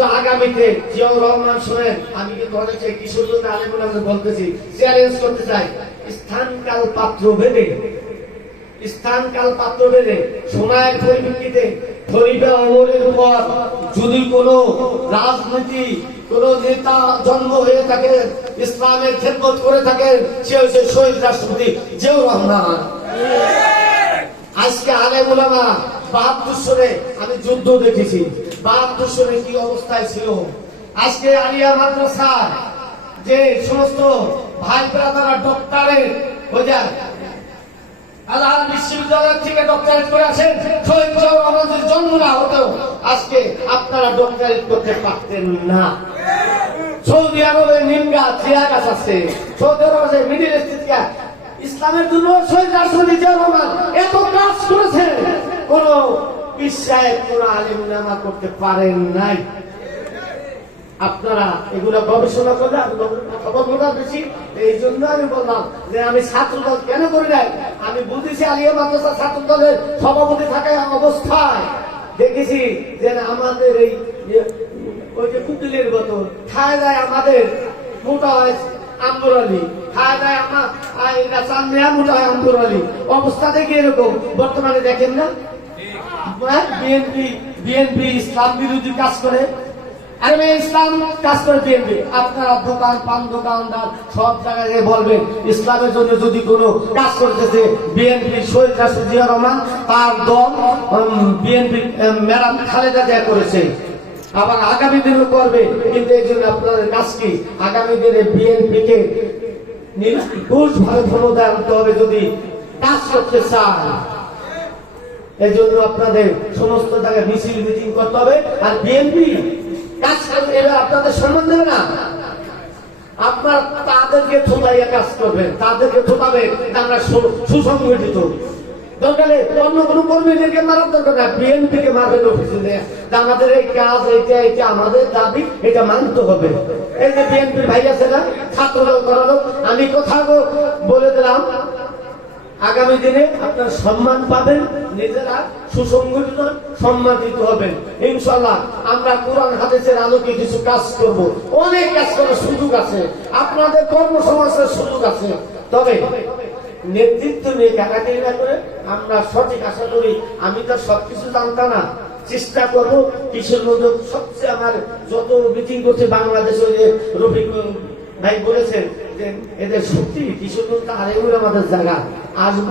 কিন্তু আগামীতে জিয়াউর রহমান শোনেন, আমি কিন্তু অনেক চাই কিশোরগঞ্জ আলেমুল বলতেছি চ্যালেঞ্জ করতে চাই। স্থান কাল পাত্র ভেদে, স্থান কাল পাত্র ভেদে, সময়ের পরিপ্রেক্ষিতে খলিফা অমরের উপর যদি কোনো রাজনীতি, কোন নেতা জন্ম হয়ে থাকে, ইসলামের খেদমত করে থাকেন সে হচ্ছে শহীদ রাষ্ট্রপতি জিয়াউর রহমান। আজকে আলে মোলামা বাহাত্তর সনে আমি যুদ্ধ দেখেছি। সনে কি অবস্থায় ছিল। আজকে আলিয়া মাদ্রাসা যে সমস্ত ভাই তারা ডক্টরের আজহার বিশ্ববিদ্যালয় থেকে আজকে আপনারা ডক্টরেট করতে পারতেন না। সৌদি গাছ সৌদি ইসলামের জন্য এত কাজ করেছেন, কোন আলিম নামা করতে পারেন নাই। আপনারা এগুলো গবেষণা করলে আমি বেশি। এই জন্য আমি বললাম যে আমি ছাত্র দল কেন করি নাই? আমি বুঝেছি আলিয়া মাদ্রাসা ছাত্র দলের সভাপতি থাকা অবস্থায় দেখেছি যে আমাদের এই ওই যে কুকিলের বোতল খায় আমাদের মোটা হয় আম্বর খায় যায় আমার অবস্থা দেখে এরকম। বর্তমানে দেখেন না? আবার আগামী দিনও করবে, কিন্তু এই জন্য আপনাদের কাজ কি? আগামী দিনে বিএনপি কে নির্দোষ ভাবে ক্ষমতা আনতে হবে যদি কাজ করতে চায়। এই জন্য আপনাদের সমস্ত জায়গায় মিছিল, মিটিং করতে হবে। আর বিএনপি এরা আপনাদের সম্মান দেবে না। আপনার তাদেরকে থোতাইয়া কাজ করবেন, তাদেরকে থোতাবে আমরা সুসংগঠিত। অন্য বিএনপি কে আমাদের এটা মানতে হবে। এই যে ছাত্র করালো, আমি কোথাও আগামী দিনে আপনার সম্মান পাবেন, নিজেরা সুসংগঠিত, সম্মানিত হবেন। ইনশাল্লাহ আমরা কোরআন, হাদিসের আলোকে কিছু কাজ করব। অনেক কাজ করার সুযোগ আছে। আপনাদের কর্মসমাজের সুযোগ আছে। তবে নেতৃত্ব নিয়ে কাটাকাটি না করে আমরা সঠিক আশা করি, আমি তো সবকিছু জানতাম না। চেষ্টা করব কিশোর মধ্যে সবচেয়ে আমার যত মিটিং করছে বাংলাদেশে ওই যে রফিক ভাই বলেছেন এদের সত্যি কিশোরগঞ্জ আরেগুলো আমাদের জায়গা। আসব